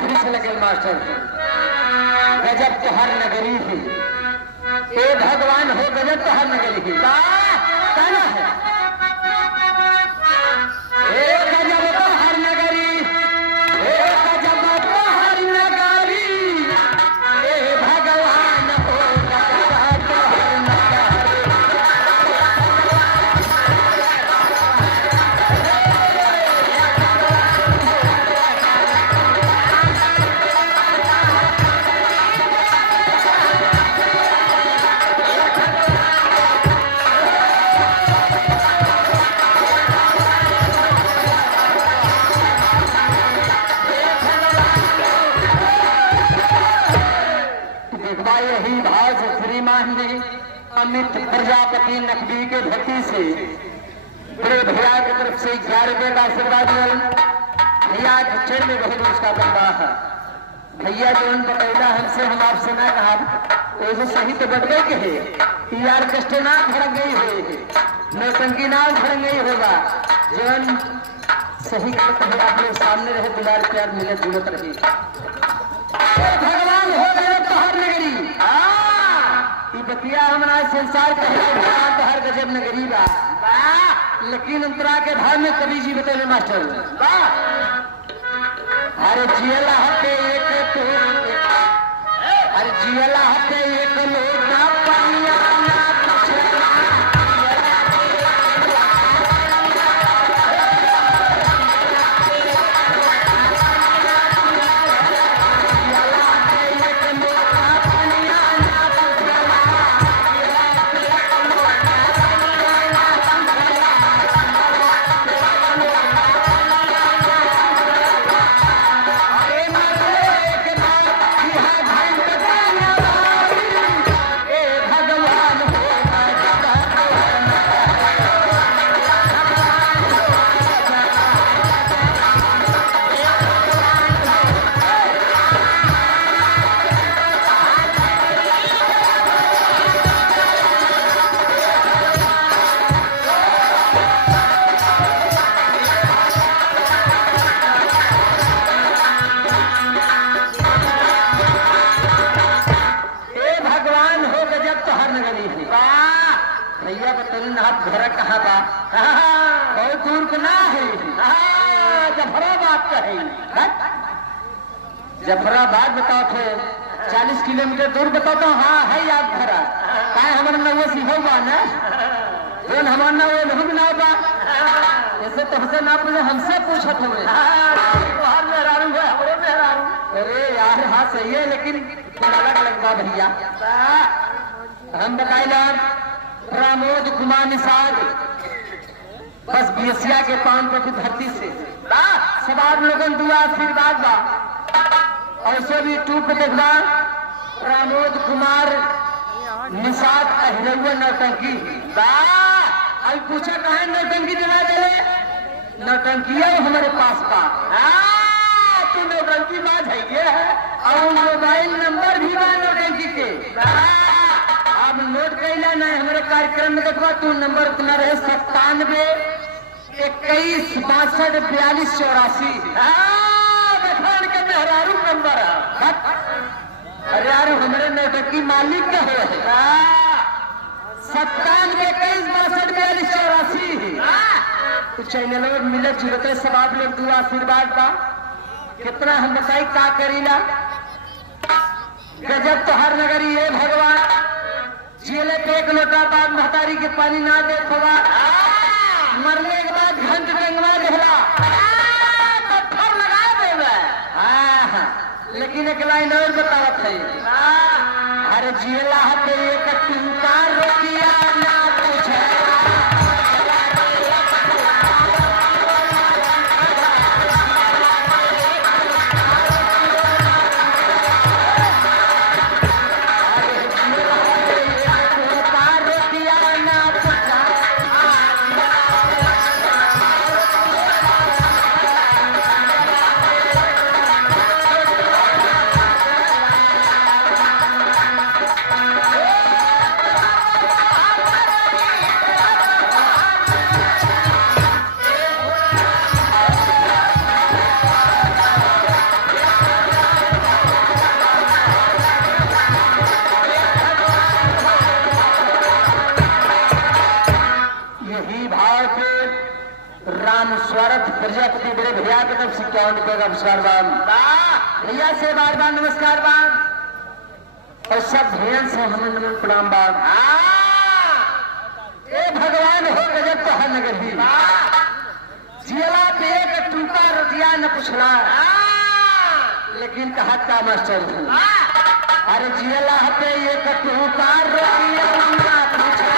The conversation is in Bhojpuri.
फिर से लगे मास्टर गजब तोहर नगरी ही ए भगवान हो गजब तोहर नगरी ही कहना है ए गजब तोहर नगरी ए गजब तोहर नगरी ए भगवान हो गजब तोहर नगरी। यही भाव से श्रीमान ने अमित प्रजापति नकवी के भक्ति से बड़े भैया की तरफ से 11 रुपये का आशीर्वाद मिल भैया के चेड़ में बहुत उसका बनवा है भैया जो उन बतैला हमसे हम आपसे ना कहा वैसे सही तो बटवे के है यार कष्ट ना भर गई है नौटंकी ना भर गई होगा जीवन सही करते हुए आप लोग सामने रहे दुलार प्यार मिले जुड़त रही भगवान हो गए तोहर नगरी बतिया हमारा संसार तो हर गजब नगरी बा लेकिन अंतरा के भाव में कवि जी बतौले मास्टर अरे जियला हटे एक अरे जियला हटे एक लोटा पानिया ना घर कहा बा बहुत दूर को ना है जफराबाद का है जफराबाद बताओ थे 40 किलोमीटर दूर बताओ तो हाँ है याद भरा काय हमारा ना वो सी होगा ना जो हमारा ना वो नहीं ना बा ऐसे तो हमसे ना पूछे हमसे पूछत हुए अरे यार हाँ सही है लेकिन अलग अलग बा भैया हम बताए प्रमोद कुमार निषाद बस बियसिया के पान पर की धरती से सब आप लोगों दुआ आशीर्वाद बा और से भी टूट पे देखना प्रमोद कुमार निषाद अहिरवा नौटंकी अब पूछे कहे नौटंकी दिला दे नौटंकी है हमारे पास बा तू नौटंकी बात है और मोबाइल नंबर भी बा नौटंकी के अब नोट कैला ना हमारे कार्यक्रम में देखो तू नंबर उतना रहे 97 21 62 42 84 बखान के मेहरारू नंबर है अरे यार हमारे नौटंकी मालिक क्या है 97 21 62 42 84 तो चैनल में मिले जुड़ते सब आप लोग दुआ आशीर्वाद का कितना हम बताई का करीला गजब तो हर नगरी है भगवान जिले पे एक लोटा बाद महतारी के पानी ना देखवा मरने के बाद घंट टंगवा देला पत्थर लगा देगा लेकिन एक लाइन और बतावत है अरे जिला पे एक टूटा रोकिया ना पूछे प्रजापति बड़े भैया की तरफ से 51 रुपए का पुरस्कार बान। भैया से बार बार नमस्कार बान और सब भैया से हम नमन प्रणाम बान। ए भगवान हो गजब तो हर नगर ही जिला पे एक टूटा रोटिया न पुछला लेकिन कहा का मास्टर अरे जिला पे एक टूटा रोटिया न पूछला